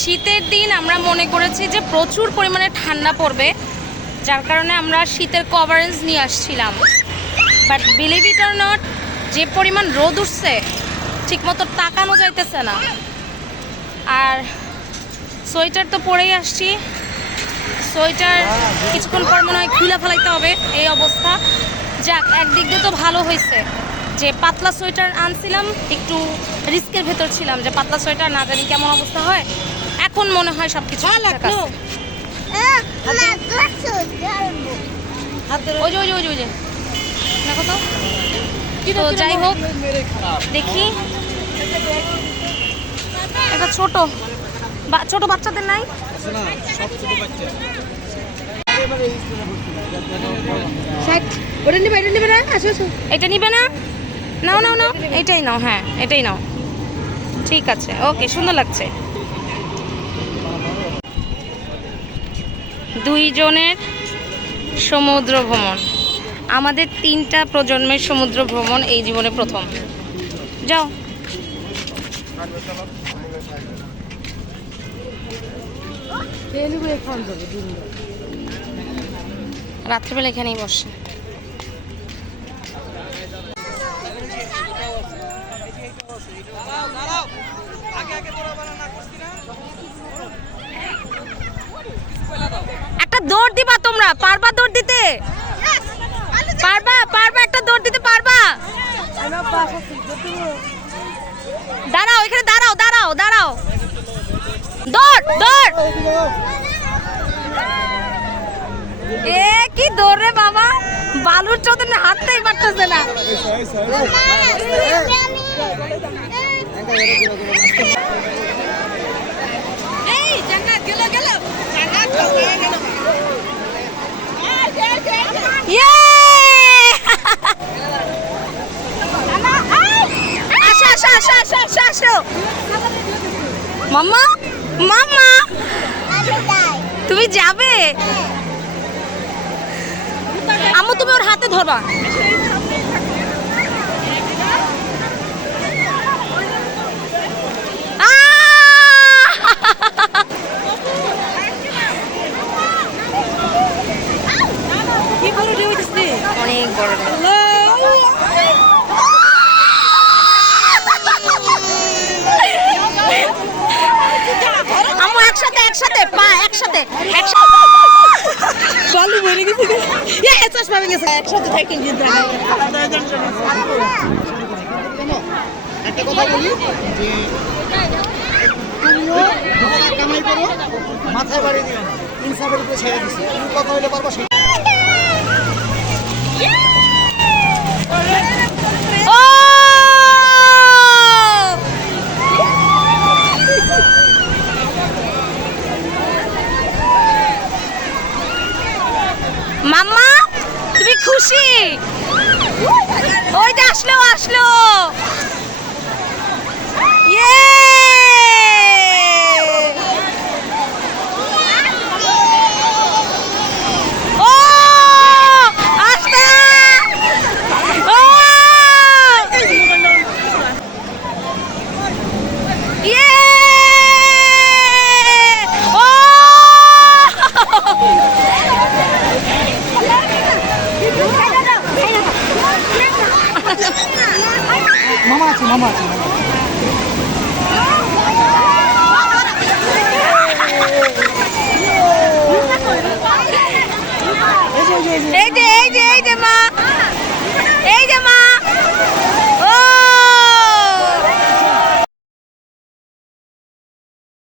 শীতের দিন আমরা মনে করেছি যে প্রচুর পরিমাণে ঠান্ডা পড়বে, যার কারণে আমরা শীতের কভারেজ নিয়ে আসছিলাম। But believe it or not, যে পরিমাণ রোদ উঠছে ঠিকমতো তাকানো যাইতেছে না। আর সোয়েটার তো পরেই আসছি, সোয়েটার কিছুক্ষণ পর মনে হয় খুলে ফেলাইতে হবে, এই অবস্থা। যাক, একদিক দিয়ে তো ভালো হয়েছে যে পাতলা সোয়েটার আনছিলাম, একটু রিস্কের ভেতর ছিলাম যে পাতলা সোয়েটার না জানি কেমন অবস্থা হয়। এখন মনে হয় সব কিছু ওই যে ওই যে ওই যে ওই যে দেখো তো। তো যাই হোক, দেখি একটা ছোট ছোট বাচ্চাদের নাই? এটা নিবে না? নাও নাও নাও, এটাই নাও। হ্যাঁ, এটাই নাও। ঠিক আছে, ওকে, সুন্দর লাগছে। 2 জনের সমুদ্র ভ্রমণ, আমাদের 3টা প্রজন্মের সমুদ্র ভ্রমণ এই জীবনে প্রথম। যাও। রাত্রিবেলা এখানেই বসে। একটা দৌড় দিবা তোমরা, পারবা দৌড় দিতে? পারবা একটা দৌড় দিতে পারবা? দাঁড়াও, এখানে দাঁড়াও। দৌড় দৌড়। এ কি দৌড় রে বাবা, বালুর চোদনে হাঁটতেই পারতেছে না। আসো মাম্মা, মাম্মা তুমি যাবে? আম্মু তুমি ওর হাতে ধরবা। অনেক বড়। আম্মু একসাথে পা একসাথে বালু ভরে গেছে। একসাথে থাকেন কিন্তু একটা কথা বলি যে তুমিও কামাই করো, মাথায় বাড়ি দিও না, ইনসাফের উপরে ছেড়ে দিচ্ছি। তুমি কথা হইলে পারবা সেই মাম্মা তুমি খুশি? ওই যে আসলো। মামা আছে এই যে মা।